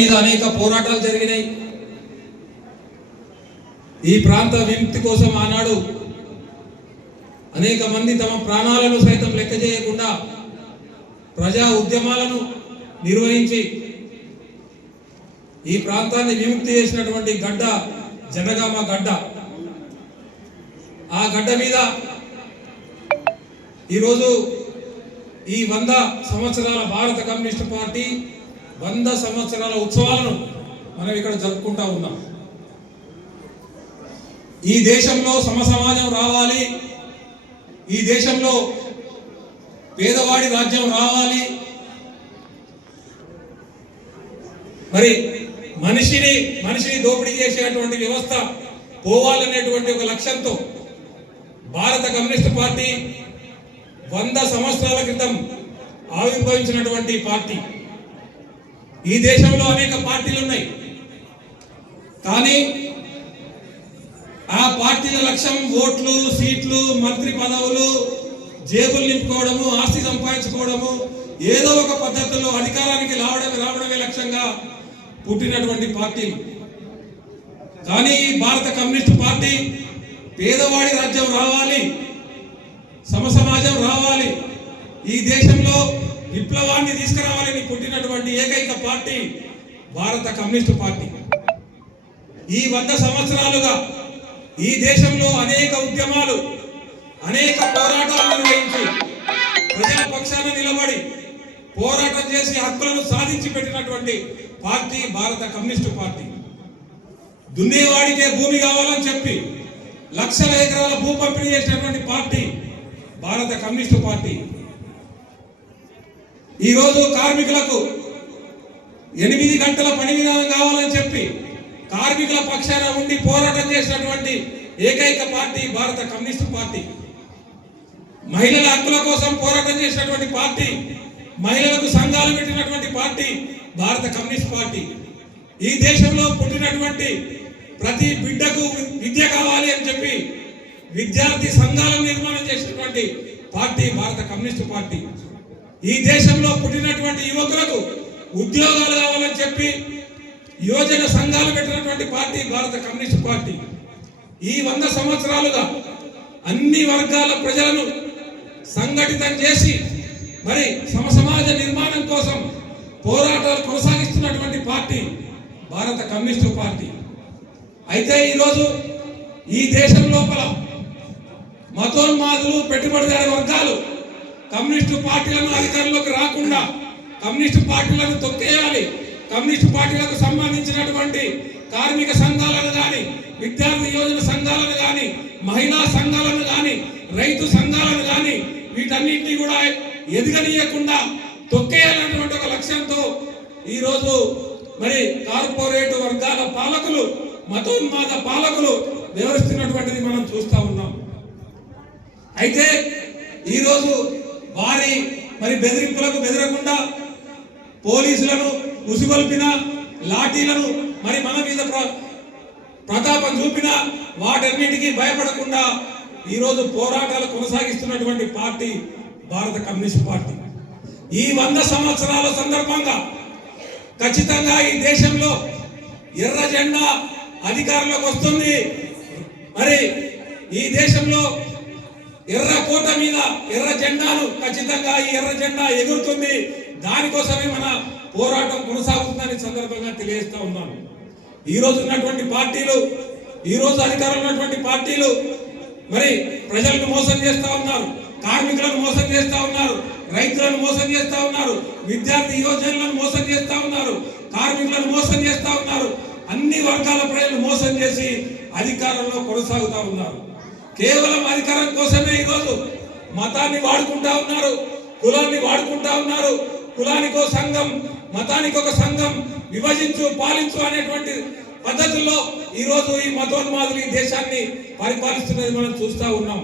మీద అనేక పోరాటాలు జరిగినాయి. ఈ ప్రాంత విముక్తి కోసం ఆనాడు అనేక మంది తమ ప్రాణాలను సైతం లెక్క చేయకుండా ప్రజా ఉద్యమాలను నిర్వహించి ఈ ప్రాంతాన్ని విముక్తి చేసినటువంటి గడ్డ జనగామ గడ్డ. ఆ గడ్డ మీద ఈరోజు ఈ వంద సంవత్సరాల భారత కమ్యూనిస్ట్ పార్టీ వంద సంవత్సరాల ఉత్సవాలను మనం ఇక్కడ జరుపుకుంటా ఉన్నాం. ఈ దేశంలో సమసమాజం రావాలి. ఈ దేశంలో పేదవాడి రాజ్యం రావాలి. మరి మనిషిని మనిషిని దోపిడీ చేసేటువంటి వ్యవస్థ పోవాలనేటువంటి ఒక లక్ష్యంతో భారత కమ్యూనిస్ట్ పార్టీ వంద సంవత్సరాల క్రితం ఆవిర్భవించినటువంటి పార్టీ. ఈ దేశంలో అనేక పార్టీలు ఉన్నాయి. కానీ ఆ పార్టీల లక్ష్యం ఓట్లు సీట్లు మంత్రి పదవులు జేబులు నింపుకోవడము ఆస్తి సంపాదించుకోవడము ఏదో ఒక పద్ధతిలో అధికారానికి రావడం రావడమే లక్ష్యంగా పుట్టినటువంటి పార్టీలు కానీ ఈ భారత కమ్యూనిస్ట్ పార్టీ పేదవాడి రాజ్యం రావాలి సమసమాజం రావాలి ఈ దేశంలో విప్లవాన్ని తీసుకురావాలని ఉన్నటువంటి ఏకైక పార్టీ భారత కమ్యూనిస్ట్ పార్టీ. ఈ వంద సంవత్సరాలుగా ఈ దేశంలో అనేక ఉద్యమాలు అనేక పోరాటాలు నిర్వహించి ప్రజల పక్షాన నిలబడి పోరాటం చేసి హక్కులను సాధించి పెట్టినటువంటి పార్టీ భారత కమ్యూనిస్టు పార్టీ. దున్నేవాడికే భూమి కావాలని చెప్పి లక్షల ఎకరాల భూ పంపిణీ చేసినటువంటి పార్టీ భారత కమ్యూనిస్టు పార్టీ. ఈరోజు కార్మికులకు ఎనిమిది గంటల పని విధానం కావాలని చెప్పి కార్మికుల పక్షాన ఉండి పోరాటం చేసినటువంటి ఏకైక పార్టీ భారత కమ్యూనిస్టు పార్టీ. మహిళల హక్కుల కోసం పోరాటం చేసినటువంటి పార్టీ మహిళలకు సంఘాలు పెట్టినటువంటి పార్టీ భారత కమ్యూనిస్ట్ పార్టీ. ఈ దేశంలో పుట్టినటువంటి ప్రతి బిడ్డకు విద్య కావాలి అని చెప్పి విద్యార్థి సంఘాలను నిర్మాణం చేసినటువంటి పార్టీ భారత కమ్యూనిస్ట్ పార్టీ. ఈ దేశంలో పుట్టినటువంటి యువకులకు ఉద్యోగాలు కావాలని చెప్పి యువజన సంఘాలు పెట్టినటువంటి పార్టీ భారత కమ్యూనిస్ట్ పార్టీ. ఈ వంద సంవత్సరాలుగా అన్ని వర్గాల ప్రజలను సంఘటితం చేసి మరి సమసమాజ నిర్మాణం కోసం పోరాటాలు కొనసాగిస్తున్నటువంటి పార్టీ భారత కమ్యూనిస్టు పార్టీ. అయితే ఈరోజు ఈ దేశం లోపల మతోన్మాదులు పెట్టుబడిదారు వర్గాలు కమ్యూనిస్టు పార్టీలను అధికారంలోకి రాకుండా కమ్యూనిస్టు పార్టీలను తొక్కేయాలి. కమ్యూనిస్టు పార్టీలకు సంబంధించినటువంటి కార్మిక సంఘాలను కానీ విద్యార్థి యోజన సంఘాలను కానీ మహిళా సంఘాలను కానీ రైతు సంఘాలను కానీ వీటన్నింటినీ కూడా ఎదగనీయకుండా తొక్కేయాలన్నటువంటి ఒక లక్ష్యంతో ఈరోజు మరి కార్పొరేట్ వర్గాల పాలకులు మతోన్మాద పాలకులు వివరిస్తున్నటువంటిది మనం చూస్తా ఉన్నాం. అయితే ఈరోజు వారి మరి బెదిరింపులకు బెదరకుండా పోలీసులను ఉసిగొల్పిన లాఠీలను మరి మన మీద ప్ర- ప్రతాపం చూపిన వాటన్నిటికీ భయపడకుండా ఈరోజు పోరాటాలు కొనసాగిస్తున్నటువంటి పార్టీ భారత కమ్యూనిస్ట్ పార్టీ. ఈ వంద సంవత్సరాల సందర్భంగా ఖచ్చితంగా ఈ దేశంలో ఎర్ర జెండా అధికారంలోకి వస్తుంది. మరి ఈ దేశంలో ఎర్ర కోట మీద ఎర్ర జెండాలు ఖచ్చితంగా ఈ ఎర్ర జెండా ఎగురుతుంది. దానికోసమే మన పోరాటం కొనసాగుతుందని సందర్భంగా తెలియజేస్తా ఉన్నాను. ఈరోజు ఉన్నటువంటి పార్టీలు ఈరోజు అధికారంలో ఉన్నటువంటి పార్టీలు మరి ప్రజలను మోసం చేస్తా ఉన్నారు కార్మికులను మోసం చేస్తా ఉన్నారు రైతులను మోసం చేస్తా ఉన్నారు విద్యార్థి యువజనులను మోసం చేస్తా ఉన్నారు కార్మికులను మోసం చేస్తా ఉన్నారు. అన్ని వర్గాల ప్రజలను మోసం చేసి అధికారంలో కొనసాగుతా ఉన్నారు. కేవలం అధికారం కోసమే ఈరోజు మతాన్ని వాడుకుంటా ఉన్నారు కులాన్ని వాడుకుంటా ఉన్నారు. కులానికో సంఘం మతానికి ఒక సంఘం విభజించు పాలించు అనేటువంటి పద్ధతుల్లో ఈరోజు ఈ మతోన్మాదులు ఈ దేశాన్ని పరిపాలిస్తున్నది మనం చూస్తూ ఉన్నాం.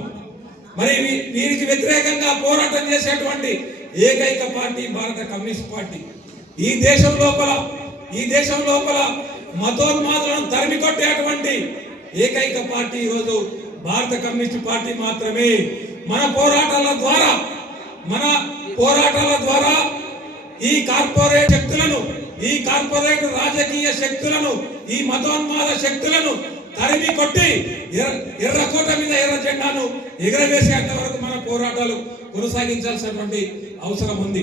మరి దీనికి వ్యతిరేకంగా పోరాటం చేసేటువంటి ఏకైక పార్టీ భారత కమ్యూనిస్ట్ పార్టీ. ఈ దేశం లోపల ఈ దేశం లోపల మతోన్మాదులను తరిమి కొట్టేటువంటి ఏకైక పార్టీ ఈరోజు భారత కమ్యూనిస్ట్ పార్టీ మాత్రమే మన పోరాటాల ద్వారా మన పోరాటాల ద్వారా ఈ కార్పొరేట్ శక్తులను ఈ కార్పొరేట్ రాజకీయ శక్తులను ఈ మతోన్మాద శక్తులను తరిమి కొట్టి ఎర్ర- ఎర్రకోట మీద ఎర్ర జెండాను ఎగరవేసేంత వరకు మన పోరాటాలు కొనసాగించాల్సినటువంటి అవసరం ఉంది.